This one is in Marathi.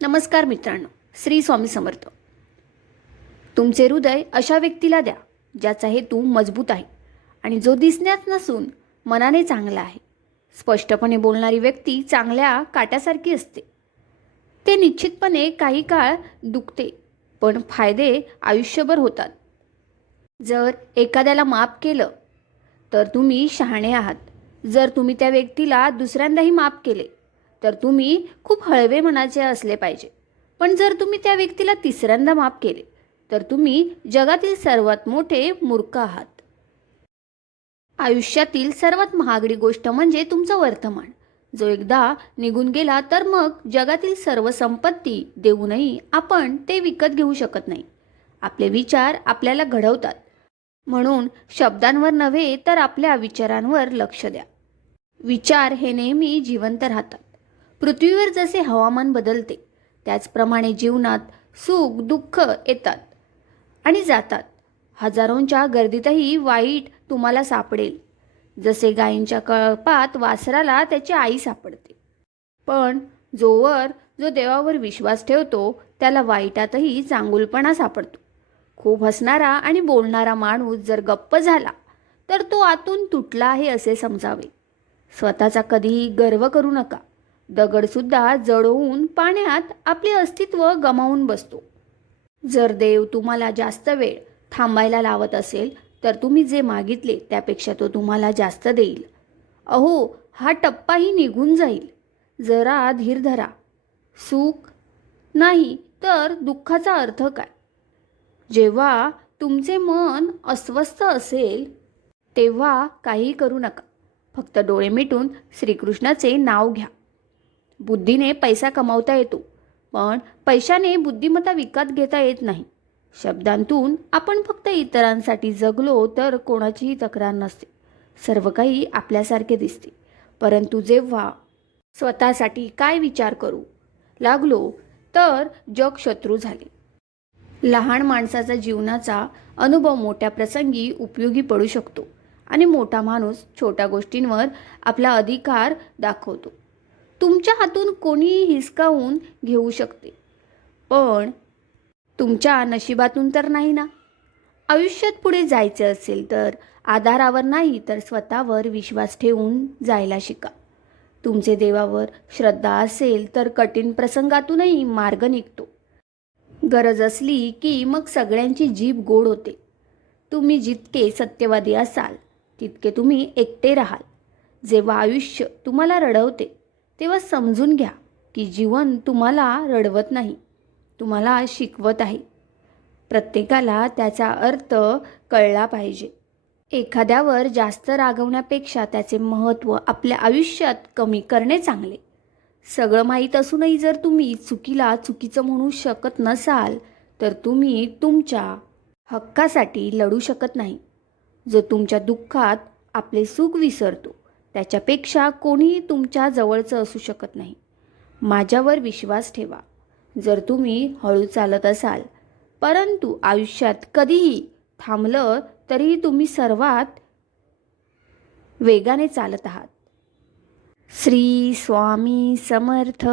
नमस्कार मित्रांनो श्री स्वामी समर्थ. तुमचे हृदय अशा व्यक्तीला द्या ज्याचा हेतू मजबूत आहे आणि जो दिसण्यात नसून मनाने चांगला आहे. स्पष्टपणे बोलणारी व्यक्ती चांगल्या काट्यासारखी असते. ते निश्चितपणे काही काळ दुखते पण फायदे आयुष्यभर होतात. जर एखाद्याला माफ केलं तर तुम्ही शहाणे आहात. जर तुम्ही त्या व्यक्तीला दुसऱ्यांदाही माफ केले तर तुम्ही खूप हळवे मनाचे असले पाहिजे. पण जर तुम्ही त्या व्यक्तीला तिसऱ्यांदा माफ केले तर तुम्ही जगातील सर्वात मोठे मूर्ख आहात. आयुष्यातील सर्वात महागडी गोष्ट म्हणजे तुमचं वर्तमान. जो एकदा निघून गेला तर मग जगातील सर्व संपत्ती देऊनही आपण ते विकत घेऊ शकत नाही. आपले विचार आपल्याला घडवतात. म्हणून शब्दांवर नव्हे तर आपल्या विचारांवर लक्ष द्या. विचार हे नेहमी जिवंत राहतात. पृथ्वीवर जसे हवामान बदलते त्याचप्रमाणे जीवनात सुख दुःख येतात आणि जातात. हजारोंच्या गर्दीतही वाईट तुम्हाला सापडेल. जसे गायींच्या कळपात वासराला त्याची आई सापडते. पण जोवर जो देवावर विश्वास ठेवतो त्याला वाईटातही चांगुलपणा सापडतो. खूप हसणारा आणि बोलणारा माणूस जर गप्प झाला तर तो आतून तुटला आहे असे समजावे. स्वतःचा कधीही गर्व करू नका. दगडसुद्धा जड होऊन पाण्यात आपले अस्तित्व गमावून बसतो. जर देव तुम्हाला जास्त वेळ थांबायला लावत असेल तर तुम्ही जे मागितले त्यापेक्षा तो तुम्हाला जास्त देईल. अहो हा टप्पाही निघून जाईल. जरा धीर धरा. सुख नाही तर दुःखाचा अर्थ काय? जेव्हा तुमचे मन अस्वस्थ असेल तेव्हा काही करू नका. फक्त डोळे मिटून श्रीकृष्णाचे नाव घ्या. बुद्धीने पैसा कमावता येतो पण पैशाने बुद्धिमत्ता विकत घेता येत नाही. शब्दांतून आपण फक्त इतरांसाठी जगलो तर कोणाचीही तक्रार नसते. सर्व काही आपल्यासारखे दिसते. परंतु जेव्हा स्वतःसाठी काय विचार करू लागलो तर जग शत्रू झाले. लहान माणसाचा जीवनाचा अनुभव मोठ्या प्रसंगी उपयोगी पडू शकतो आणि मोठा माणूस छोट्या गोष्टींवर आपला अधिकार दाखवतो. तुमच्या हातून कोणीही हिसकावून घेऊ शकते. पण तुमच्या नशिबातून तर नाही ना. आयुष्यात पुढे जायचे असेल तर आधारावर नाही तर स्वतःवर विश्वास ठेवून जायला शिका. तुमचे देवावर श्रद्धा असेल तर कठीण प्रसंगातूनही मार्ग निघतो. गरज असली की मग सगळ्यांची जीभ गोड होते. तुम्ही जितके सत्यवादी असाल तितके तुम्ही एकटे राहाल. जेव्हा आयुष्य तुम्हाला रडवते तेव्हा समजून घ्या की जीवन तुम्हाला रडवत नाही तुम्हाला शिकवत आहे. प्रत्येकाला त्याचा अर्थ कळला पाहिजे. एखाद्यावर जास्त रागवण्यापेक्षा त्याचे महत्त्व आपल्या आयुष्यात कमी करणे चांगले. सगळं माहीत असूनही जर तुम्ही चुकीला चुकीचं म्हणू शकत नसाल तर तुम्ही तुमच्या हक्कासाठी लढू शकत नाही. जो तुमच्या दुःखात आपले सुख विसरतो त्याच्यापेक्षा कोणीही तुमच्या जवळचं असू शकत नाही. माझ्यावर विश्वास ठेवा. जर तुम्ही हळू चालत असाल परंतु आयुष्यात कधीही थांबलं तरीही तुम्ही सर्वात वेगाने चालत आहात. श्री स्वामी समर्थ.